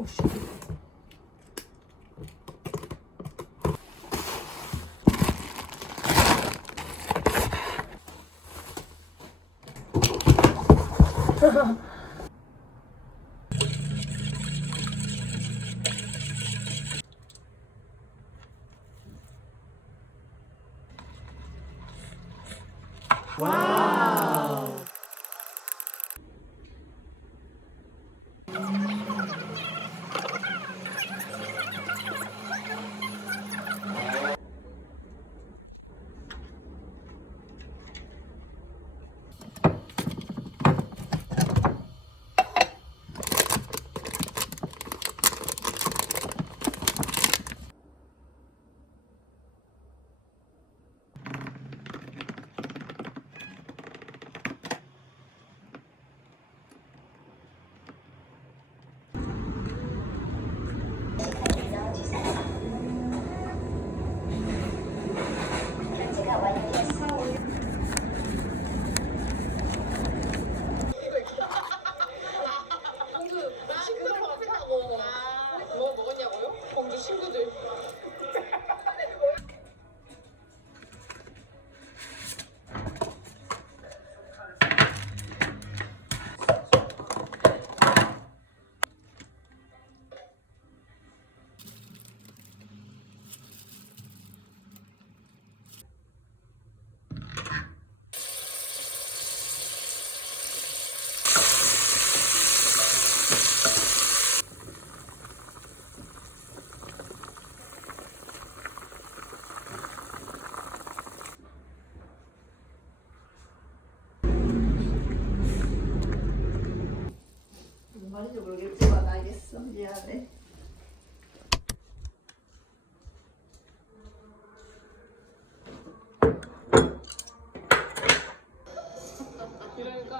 오 씨.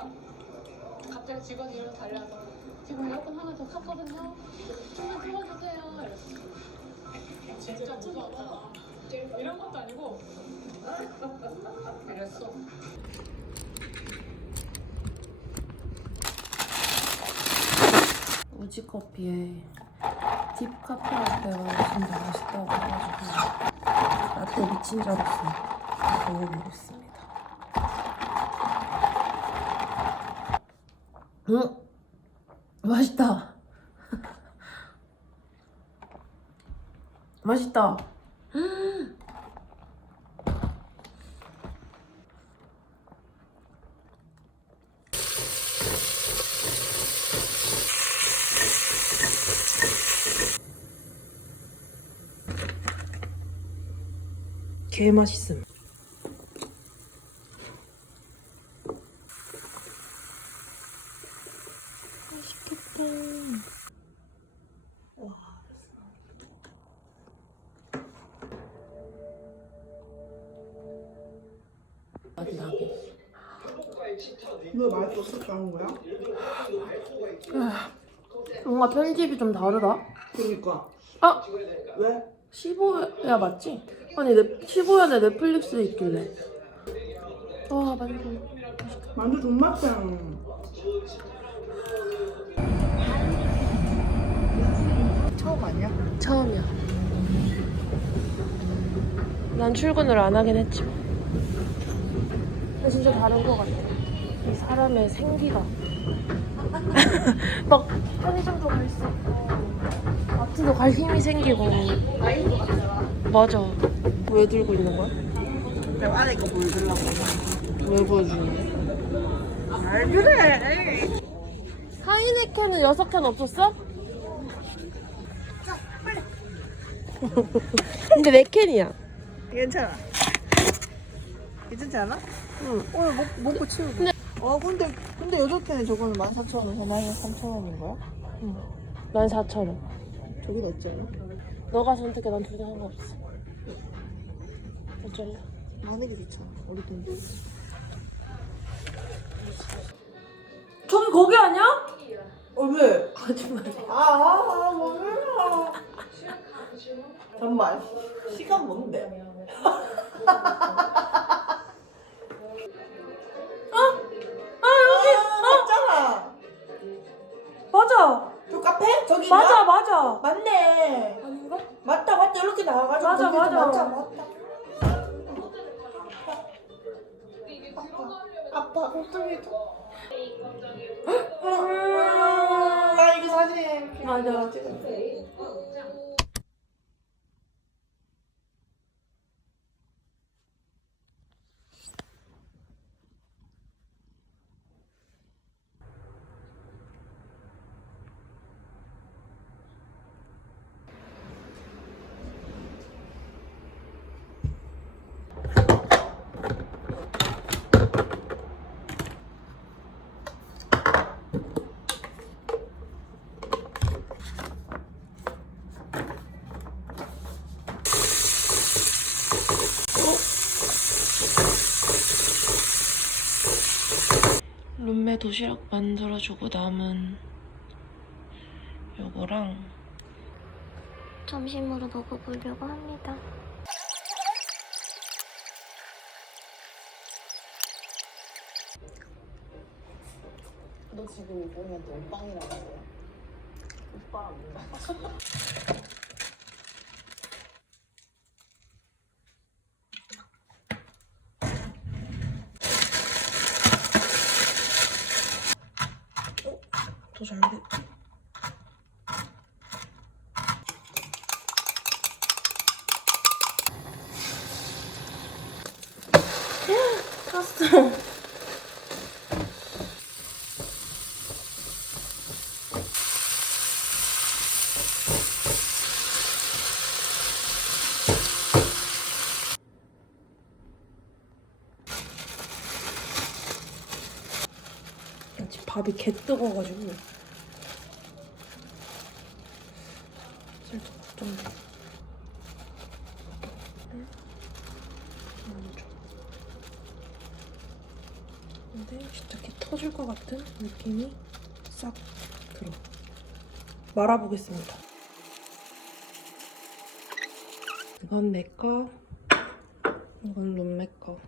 이러니까 갑자기 직원이 이러 달려서 지금 에어컨 하나 더 샀거든요. 좀만 틀어주세요. 진짜 무서웠다. 이런 것도 아니고 이랬어. 우지 커피에 딥 카페 라떼가 진짜 맛있다고 해가지고 라떼 미친 줄 알았어 먹어보겠습니다. 응? 맛있다. 맛있다. 개 맛있음. 없었다 는 거야? 뭔가 편집이 좀 다르다. 그니까. 아, 왜? 15야 맞지? 아니 넷 15년에 넷플릭스에 있길래. 와 만두. 만두 존맛다. 처음 아니야? 처음이야. 난 출근을 안 하긴 했지만. 근데 진짜 다른 것 같아. 이 사람의 생기가. 막 편의점도 갈 수 있고, 마트도 갈 힘이 생기고. 맞아. 왜 들고 있는 거야? 내가 안에 거 보여주려고. 왜 보여주는 아 그래. 하이네켄은 여섯 캔 없었어? 근데 네 캔이야. 괜찮아. 괜찮지 않아? 응. 오늘 먹, 먹고 치우고. 근데- 어 근데 근데 여덟 캔에 저거는 14,000원, 하나에 3,000원인 거야? 난 4천 원. 저기 낫지 않아? 너가 선택해. 난 둘 다 상관없어. 어쩔래? 많은 게 좋잖아. 우리 돈. 저기 거기 아니야? 어 왜? 거짓말이야. 아, 아, 아, 뭐야. 정말 시간 뭔데? 어? 아 여기 아, 어? 맞잖아. 맞아 저 카페? 저기 맞아 맞아 맞네. 아닌가? 맞다 맞다 이렇게 나와가지고 맞아, 맞아. 맞다 맞다. 아빠 어떻게 음. 아 이거 사진에 맞아. 룸메 도시락 만들어주고 남은 요거랑 점심으로 먹어보려고 합니다. 너 지금 오면 너 빵이라고 그래? 오빠 뭔가? 더 잘 돼. 탔어. 지금 밥이 개 뜨거워가지고 살짝 걱정돼. 근데 진짜 개 터질 것 같은 느낌이 싹 들어. 말아보겠습니다. 이건 내 거, 이건 룸메 거.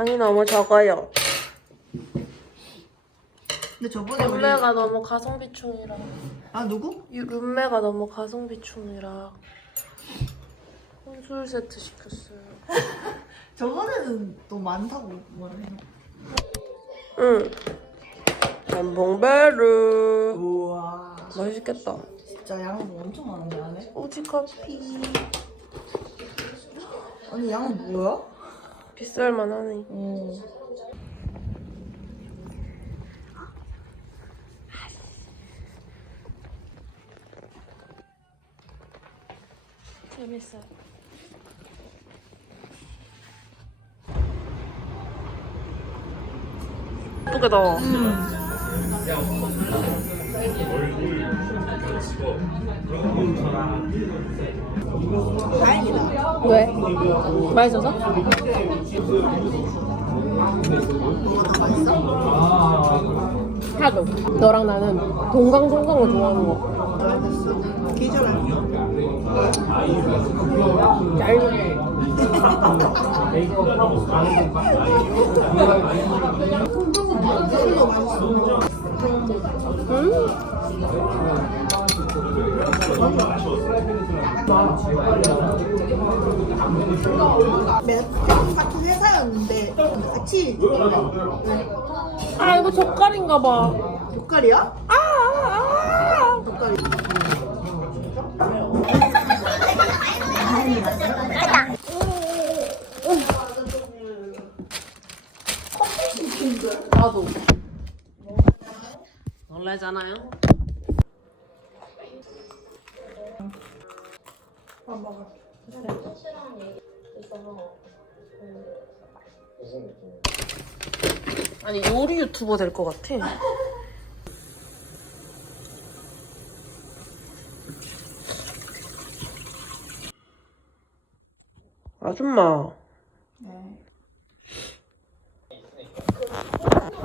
양이 너무 적어요. 근데 저번에 우리 룸메가 너무 가성비충이라. 아 누구? 이 룸메가 너무 가성비충이라. 혼술 세트 시켰어요. 저번에는 또 많다고 뭐래. 응. 남봉베르. 우와. 맛있겠다. 진짜 양은 엄청 많은데 안에? 오지 커피. 아니 양은 뭐야? 비쌀만 하네. 어. 재밌어요. 예쁘 다행이다. 왜? 맛있어서? 하도. 너랑 나는 동강동강을 좋아하는 거. 술도 맛있어. 매점 같은 회사였는데 같이 아 이거 젓갈인가 봐. 젓갈이야? 아, 아, 아. 젓갈이. 나도. 놀라잖아요. 밥 먹어. 아니 요리 유튜버 될 것 같아. 아줌마.